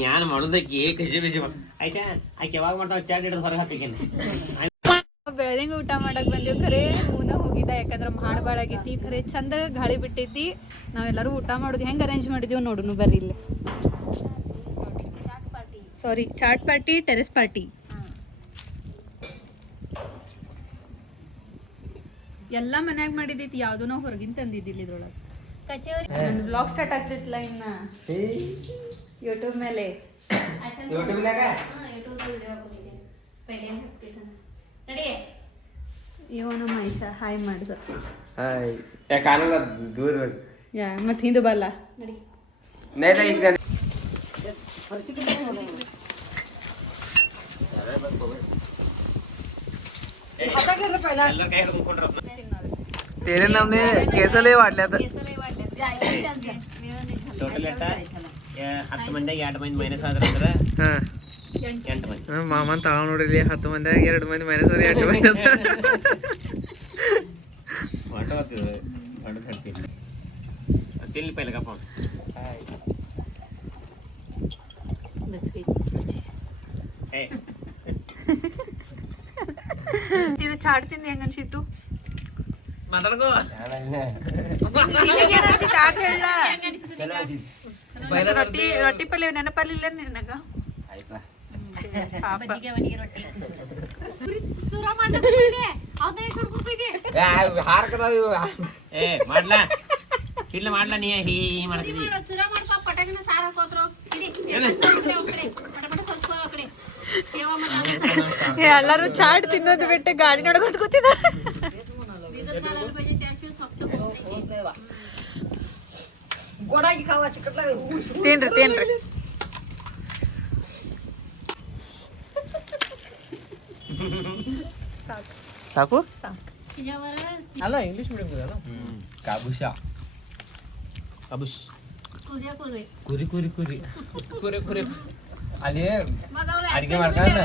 ಯಾನ್ ಮಾಡೋದಕ್ಕೆ ಕಸಿ ಬಿಸಿ ಆಯ್ತಾ ಆಕೆ ಯಾವಾಗ ಮಾಡ್ತಾವ ಚಾಟ್ ಹಿಡಿದು ಹೊರಗೆ ಹಾಕಿಕೇನೆ ಬೆಳದಿಂಗ ಊಟ ಮಾಡಕ್ ಬಂದಿವ್ ಖರೆ ಮೂನ ಹೋಗಿದ್ದ ಯಾಕಂದ್ರ ಮಾಡ್ ಬಾಳ ಆಗೈತಿ ಖರೆ ಚಂದ ಗಾಳಿ ಬಿಟ್ಟೈತಿ ನಾವೆಲ್ಲರೂ ಊಟ ಮಾಡೋದು ಹೆಂಗ್ ಅರೇಂಜ್ ಮಾಡಿದೀವಿ ನೋಡುನು ಬರ್ರಿ ಇಲ್ಲಿ ಸಾರಿ ಚಾಟ್ ಪಾರ್ಟಿ ಟೆರೆಸ್ ಪಾರ್ಟಿ ಎಲ್ಲಾ ಮನ್ಯಾಗ ಮಾಡಿದೈತಿ ಯಾವ್ದು ನಾವು ಹೊರಗಿನ ತಂದಿದ್ದಿಲ್ಲ ಇದ್ರೊಳಗೆ ಬ್ಲಾಗ್ ಸ್ಟಾರ್ಟ್ ಆಗ್ತಿತ್ತಲ್ಲ ಇನ್ನ ಯೂಟ್ಯೂಬ್ ಮೇಲೆ ಇವನು ಮಹೇಶ ಹಾಯ್ ಮಾಡಿದ ಯಾ ಮತ್ತೆ ಹಿಂದೆ ಬಲ್ಲ ನಡಿ तेरे नामने केसले वाढल्यात ಟೋಟಲ್ 10 ಮಂದಿಗೆ 2 ಮಂದಿ ಮೈನಸ್ ಆದ್ರ ಅಂದ್ರೆ 8 ಮಂದಿ ಮಾಮನ್ ತಾವ ನೋಡಿರ್ಲಿ 10 ಮಂದಿಯಾಗ 2 ಮಂದಿ ಮೈನಸ್ ಆದ್ರೆ 8 ಮಂದಿ ತಿನ್ಲಿ ಪೈಲ ಕಪ್ಪ ಇದು ಚಾಟ್ ತಿಂದು ಹೆಂಗ ಅನ್ಸಿತ್ತು ಮಾತಾಡ್ಕೋ ರೊಟ್ಟಿ ರೊಟ್ಟಿ ಪಲ್ಯ ನೆನಪಲ್ಲಿಲ್ಲ ನಿನಗ ಏ ಮಾಡ್ಲಾ ಇಲ್ಲ ಮಾಡ್ಲಾ ನೀ ಹೀ ಮಾಡ್ತಿದ್ದಿ ಎಲ್ಲರೂ ಚಾಟ್ ತಿನ್ನೋದು ಬಿಟ್ಟು ಗಾಳಿ ನೋಡ್ಕೊತ ಕೂತಿದ್ದಾರೆ ತಿನ್ರಿ ತಿನ್ರಿ ಸಾಕು ಅಲ್ಲ ಇಂಗ್ಲಿಷ್ ಮೀಡಿಯಂ ಅಲ್ಲ ಕಾಬುಷಾ ಕಾಬುಷ್ ಕುರಿ ಕುರಿ ಕುರಿ ಕುರಿ ಕುರಿ ಅದೇ ಅಡಿಗೆ ಮಾಡ್ಕೊಂಡ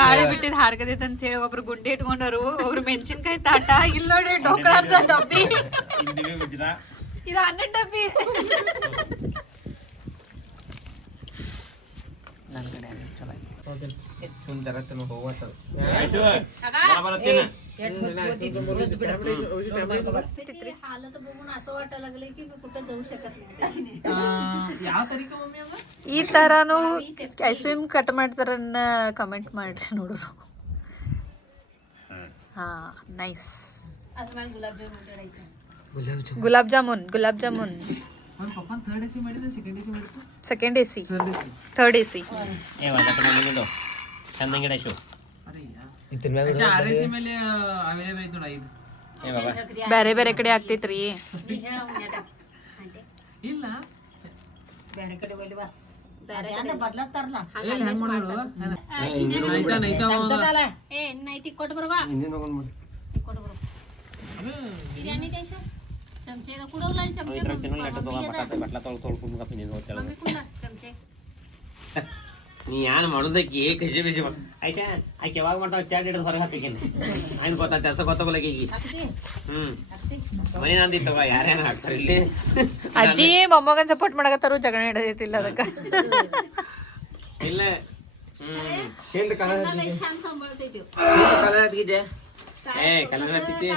ಗಾಳಿ ಬಿಟ್ಟಿದ್ ಹಾರ್ಗದೈತೆ ಅಂತ ಹೇಳಿ ಒಬ್ರು ಗುಂಡಿ ಇಟ್ಕೊಂಡರು ಒಬ್ರು ಮೆಣಸಿನ್ಕಾಯಿ ತಾಟ ಇಲ್ಲ ನೋಡಿ ಡೋಕಳಾರ್ದ ಡಬ್ಬಿ ಇದು 12 ಡಬ್ಬಿ ನನ್ನ ಕಡೆ ಸುಂದರ ಹೋಗ್ತ ಈ ತರಾನು ಐಸ್ ಕ್ರೀಮ್ ಕಟ್ ಮಾಡ್ತಾರನ್ನ ಕಮೆಂಟ್ ಮಾಡ್ರಿ ನೋಡು ಹಾ nice gulab jamun second AC third AC ಚಂದಂಗಿಡ ಶೋ ಬೇರೆ ಬೇರೆ ಕಡೆ ಆಗ್ತೈತ್ರಿ ಇಲ್ಲ ನೀ ಯಾನ್ ಮಾಡೋದಕ್ಕೆ ಕಸಿ ಬಿಸಿ ಆಯ್ತಾ ಆಕೆ ಯಾವಾಗ ಮಾಡ್ತಾವ ಚಾಟ್ ಹಿಡಿದು ಹೊರಗೆ ಹಾಕಿಕೇನೆ ಆಯ್ತು ಗೊತ್ತಾಗ್ತ ಹೆಸ ಗೊತ್ತಾಗಲ್ಲ ಈಗ ಮನೆ ನಂದಿತ್ತವ ಯಾರ್ಯಾನ ಹಾಕ್ತಾರ ಇಲ್ಲಿ ಅಜ್ಜಿ ಮೊಮ್ಮಗನ್ ಸಪೋರ್ಟ್ ಮಾಡಕತ್ತಾರು ಜಗಳ ಹಿಡಿದಿಲ್ಲ ಅದಕ್ಕ ಇಲ್ಲ ಏ ಕಲರ್ ಹತ್ತಿತಿ